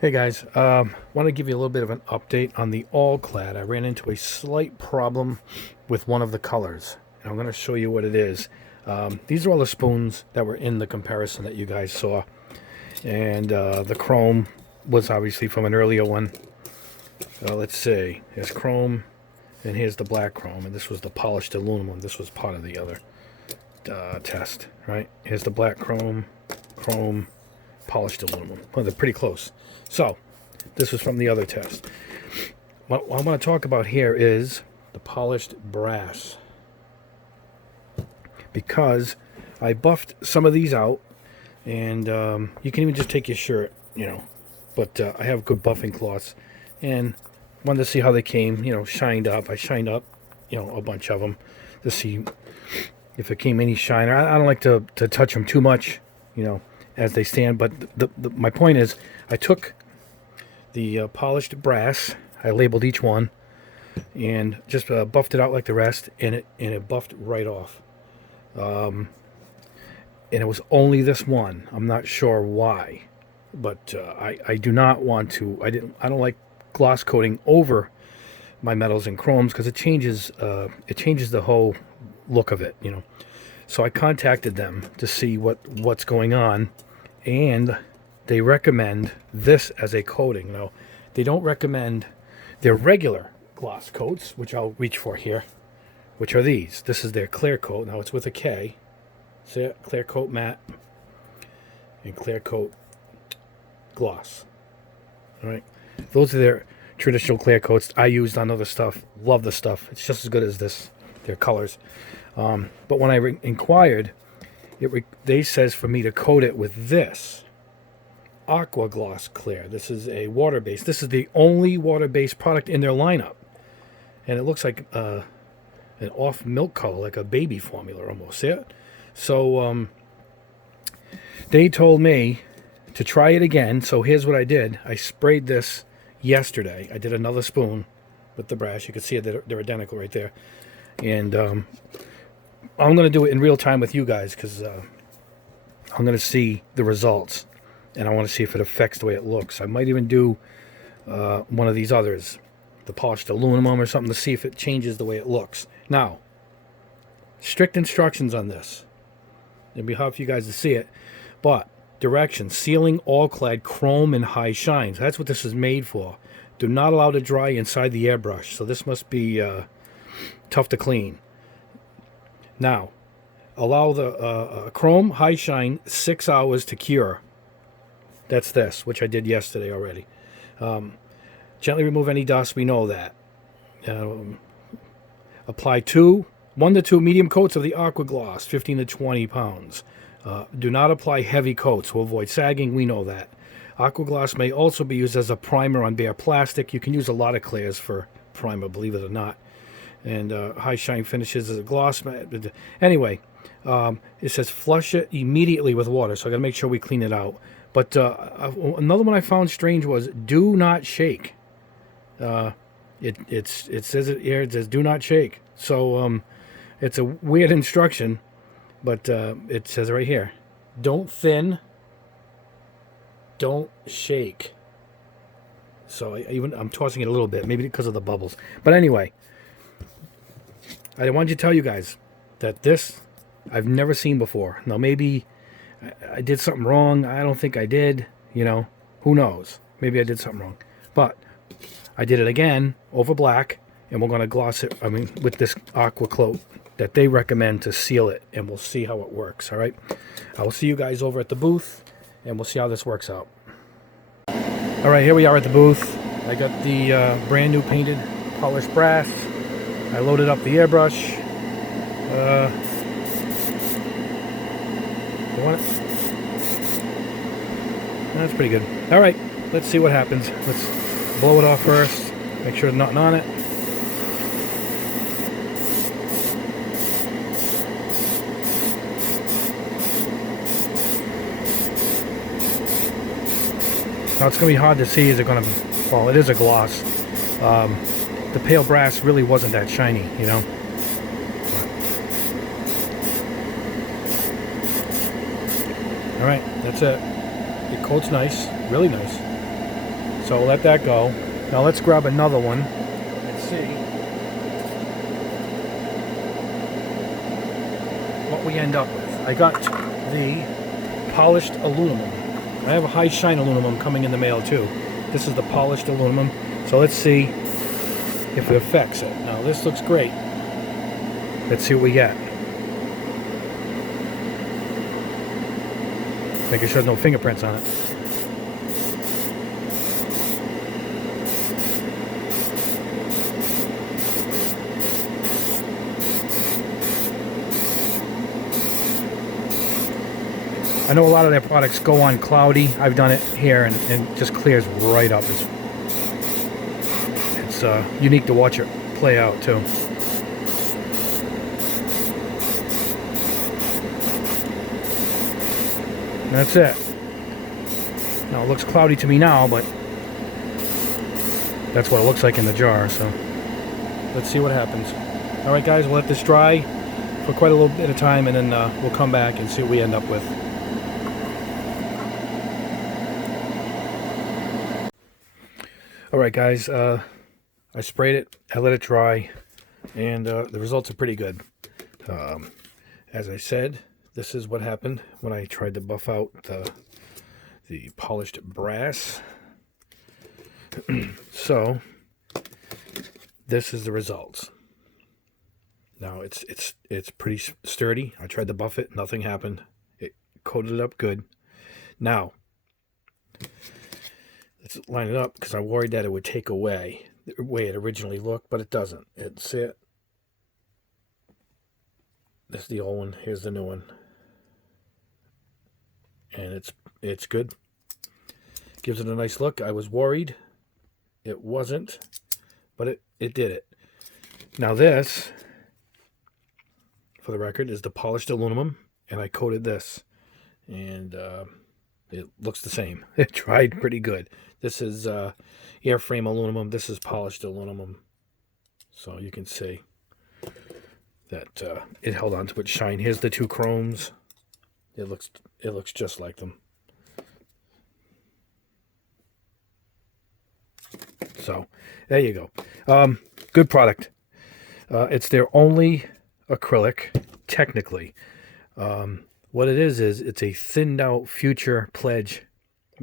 Hey guys, want to give you a little bit of an update on the Alclad. I ran into a slight problem with one of the colors, and I'm going to show you what it is. These are all the spoons that were in the comparison that you guys saw, and the chrome was obviously from an earlier one. Let's see, here's chrome, and here's the black chrome, and this was the polished aluminum. This was part of the other test, right? Here's the black chrome, polished aluminum. Well, they're pretty close. So, this was from the other test. What I want to talk about here is the polished brass. Because I buffed some of these out, and you can even just take your shirt, But I have good buffing cloths, and wanted to see how they came, shined up. I shined up, a bunch of them to see if it came any shiner. I don't like to touch them too much, as they stand. But my point is, I took the polished brass, I labeled each one, and just buffed it out like the rest, and it buffed right off. And it was only this one. I'm not sure why, but I do not want to. I don't like gloss coating over my metals and chromes because it changes the whole look of it, So I contacted them to see what's going on, and they recommend this as a coating. Now, they don't recommend their regular gloss coats, which I'll reach for here, which are these. This is their clear coat. Now, it's with a K. See it? Clear coat matte and clear coat gloss. All right. Those are their traditional clear coats. I used on other stuff. Love the stuff. It's just as good as this. Their colors. But when I inquired, they says for me to coat it with this Aqua Gloss Clear. This is a water-based. This is the only water-based product in their lineup, and it looks like an off milk color, like a baby formula almost. See it? So they told me to try it again. So here's what I did. I sprayed this yesterday. I did another spoon with the brass. You can see it; they're identical right there. And I'm going to do it in real time with you guys because I'm going to see the results, and I want to see if it affects the way it looks. I might even do one of these others, the polished aluminum or something, to see if it changes the way it looks. Now, strict instructions on this. It'd be hard for you guys to see it, but directions: sealing Alclad chrome and high shines. That's what this is made for. Do not allow to dry inside the airbrush. So this must be tough to clean. Now, allow the chrome high shine 6 hours to cure. That's this, which I did yesterday already. Gently remove any dust. We know that. Apply 1 to 2 medium coats of the Aqua Gloss, 15 to 20 pounds. Do not apply heavy coats to avoid sagging. We know that. Aqua Gloss may also be used as a primer on bare plastic. You can use a lot of clears for primer, believe it or not. And high shine finishes as a gloss. Anyway, it says flush it immediately with water, so I got to make sure we clean it out. But another one I found strange was do not shake. It says it here. It says do not shake. So it's a weird instruction, but it says right here, don't thin, don't shake. So I'm tossing it a little bit, maybe because of the bubbles. But anyway, I wanted to tell you guys that this I've never seen before. Now, maybe I did something wrong. I don't think I did. Who knows? Maybe I did something wrong. But I did it again over black, and we're going to gloss it, with this aqua coat that they recommend to seal it, and we'll see how it works, all right? I will see you guys over at the booth, and we'll see how this works out. All right, here we are at the booth. I got the brand new painted polished brass. I loaded up the airbrush. You want it? That's pretty good. All right, let's see what happens. Let's blow it off first. Make sure there's nothing on it. Now it's going to be hard to see. Is it going to? Well, it is a gloss. The pale brass really wasn't that shiny, All right, that's it. It coats nice, really nice. So we'll let that go. Now let's grab another one and see what we end up with. I got the polished aluminum. I have a high shine aluminum coming in the mail too. This is the polished aluminum. So let's see if it affects it. Now this looks great. Let's see what we get. Making sure there's no fingerprints on it. I know a lot of their products go on cloudy. I've done it here and it just clears right up. It's unique to watch it play out too. And that's it. Now it looks cloudy to me now, but that's what it looks like in the jar. So let's see what happens. All right, guys, we'll let this dry for quite a little bit of time, and then we'll come back and see what we end up with. All right, guys, I sprayed it, I let it dry, and the results are pretty good. As I said, this is what happened when I tried to buff out the polished brass. So this is the results. Now it's pretty sturdy. I tried to buff it, nothing happened. It coated it up good. Now let's line it up, because I worried that it would take away the way it originally looked, but it doesn't. It's it. This is the old one. Here's the new one, and it's good. Gives it a nice look. I was worried it wasn't, but it did it. Now this, for the record, is the polished aluminum, and I coated this, and it looks the same. It dried pretty good. This is airframe aluminum. This is polished aluminum. So you can see that it held on to its shine. Here's the two chromes. It looks just like them. So there you go. Good product. It's their only acrylic, technically. What it is it's a thinned out Future Pledge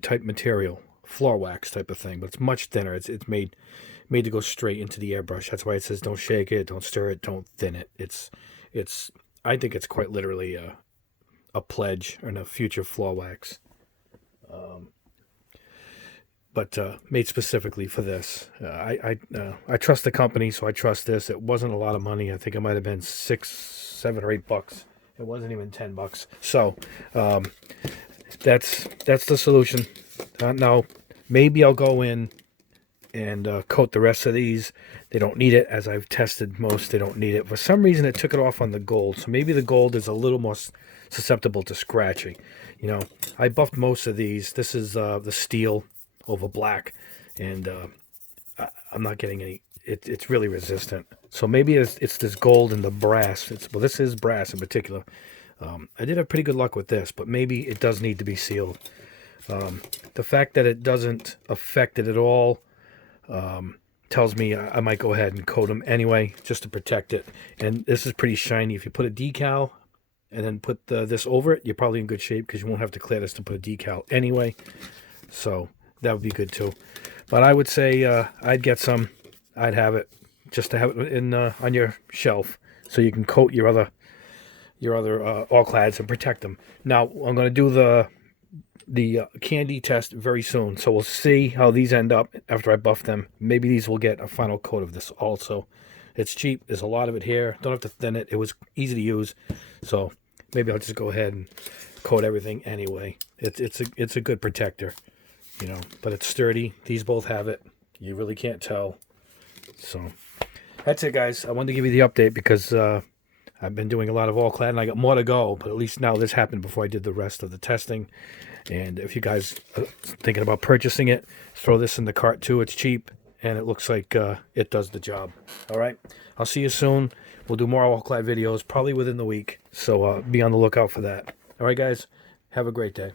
type material, floor wax type of thing, but it's much thinner. It's made to go straight into the airbrush. That's why it says don't shake it, don't stir it, don't thin it. I think it's quite literally a Pledge and a Future floor wax, but made specifically for this. I trust the company, so I trust this. It wasn't a lot of money. I think it might have been $6, $7, or $8. It wasn't even $10. So that's the solution. Now maybe I'll go in and coat the rest of these. They don't need it, as I've tested most. They don't need it. For some reason, it took it off on the gold. So maybe the gold is a little more susceptible to scratching. You know, I buffed most of these. This is the steel over black, and I'm not getting any. It's really resistant. So maybe it's this gold and the brass. Well, this is brass in particular. I did have pretty good luck with this, but maybe it does need to be sealed. The fact that it doesn't affect it at all tells me I might go ahead and coat them anyway, just to protect it. And this is pretty shiny. If you put a decal and then put this over it, you're probably in good shape, because you won't have to clear this to put a decal anyway. So that would be good too. But I would say I'd get some. I'd have it just to have it in on your shelf, so you can coat your other Alclads and protect them. Now I'm going to do the candy test very soon, so we'll see how these end up after I buff them. Maybe these will get a final coat of this also. It's cheap. There's a lot of it here. Don't have to thin it. It was easy to use, so maybe I'll just go ahead and coat everything anyway. It's a good protector, you know, but it's sturdy. These both have it. You really can't tell. So that's it, guys. I wanted to give you the update because I've been doing a lot of Alclad, and I got more to go, but at least now this happened before I did the rest of the testing. And if you guys are thinking about purchasing it, throw this in the cart too. It's cheap, and it looks like it does the job. All right, I'll see you soon. We'll do more Alclad videos probably within the week, so be on the lookout for that. All right, guys, have a great day.